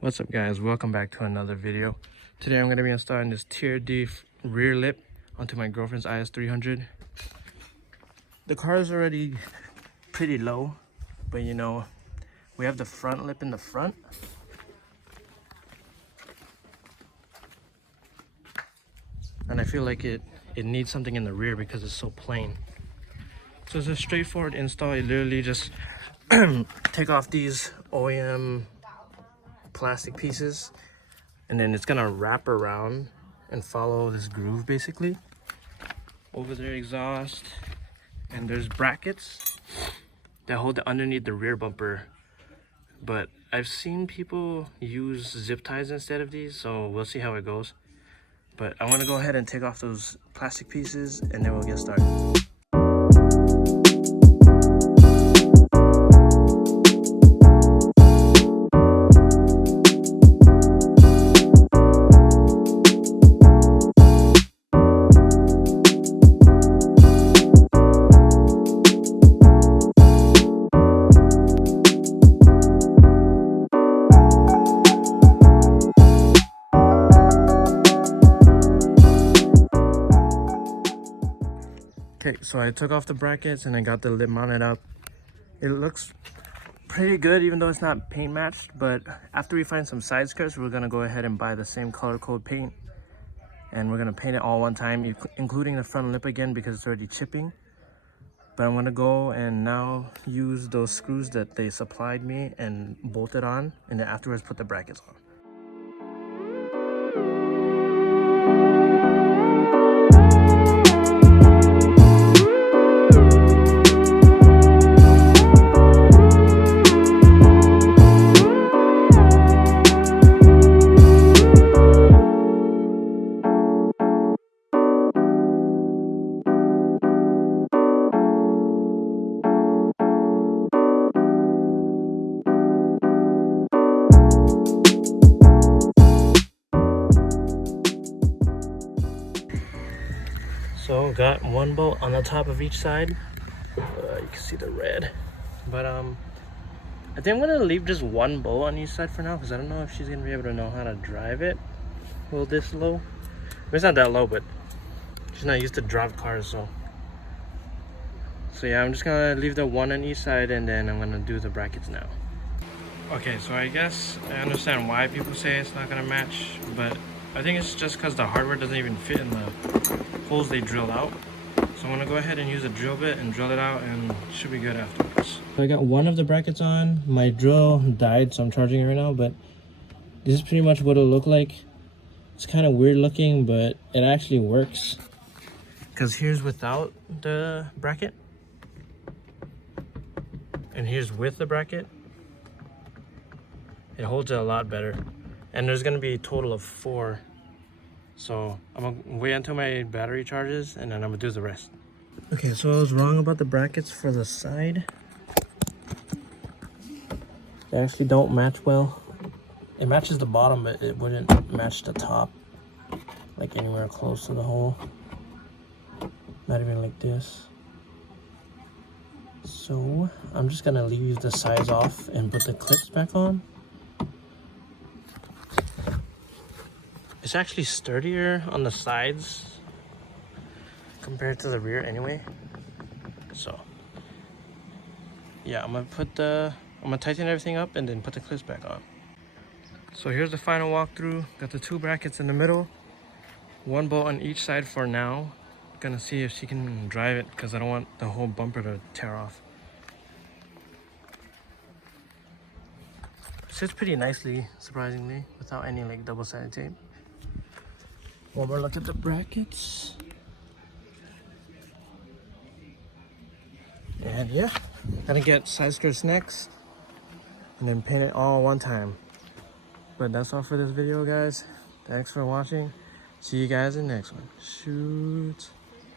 What's up guys, welcome back to another video. Today I'm going to be installing this TRD rear lip onto my girlfriend's Is300. The car is already pretty low, but you know, we have the front lip in the front. And I feel like it needs something in the rear because it's so plain. So it's a straightforward install. You literally just take off these OEM plastic pieces and then it's gonna wrap around and follow this groove basically. Over there, exhaust, and there's brackets that hold it underneath the rear bumper, but I've seen people use zip ties instead of these, so we'll see how it goes. But I want to go ahead and take off those plastic pieces and then we'll get started. Okay, so I took off the brackets and I got the lip mounted up. It looks pretty good even though it's not paint matched, but after we find some side skirts, we're gonna go ahead and buy the same color code paint and we're gonna paint it all one time, including the front lip again because it's already chipping. But I'm gonna go and now use those screws that they supplied me and bolt it on, and then afterwards put the brackets on. So got one bolt on the top of each side. You can see the red. But I think I'm gonna leave just one bolt on each side for now because I don't know if she's gonna be able to know how to drive it. Well, this low. It's not that low, but she's not used to drive cars, so yeah, I'm just gonna leave the one on each side and then I'm gonna do the brackets now. Okay, so I guess I understand why people say it's not gonna match, but I think it's just because the hardware doesn't even fit in the holes they drilled out. So I'm gonna go ahead and use a drill bit and drill it out and it should be good afterwards. So I got one of the brackets on. My drill died, so I'm charging it right now, but this is pretty much what it'll look like. It's kind of weird looking, but it actually works. Because here's without the bracket. And here's with the bracket. It holds it a lot better. And there's gonna be a total of 4. So I'm gonna wait until my battery charges and then I'm gonna do the rest. Okay, so I was wrong about the brackets for the side. They actually don't match well. It matches the bottom, but it wouldn't match the top, like anywhere close to the hole. Not even like this. So I'm just gonna leave the sides off and put the clips back on. It's actually sturdier on the sides compared to the rear anyway. So yeah, I'm gonna tighten everything up and then put the clips back on. So here's the final walkthrough. Got the 2 brackets in the middle, 1 bolt on each side for now. Gonna see if she can drive it because I don't want the whole bumper to tear off. It sits pretty nicely, surprisingly, without any like double-sided tape. One more look at the brackets. And yeah, gotta get side skirts next and then paint it all one time. But that's all for this video, guys. Thanks for watching. See you guys in the next one. Shoot.